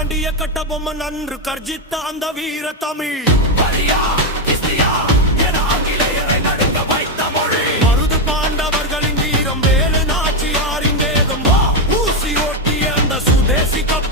பாண்டிய கட்ட பொம்மை நன்று கர்ஜித்த அந்த வீர தமிழ் மருது பாண்டவர்களின் வீரம் வேலு நாச்சியாரின் வேகம் ஊசி ஓட்டிய அந்த சுதேசி கப்பல்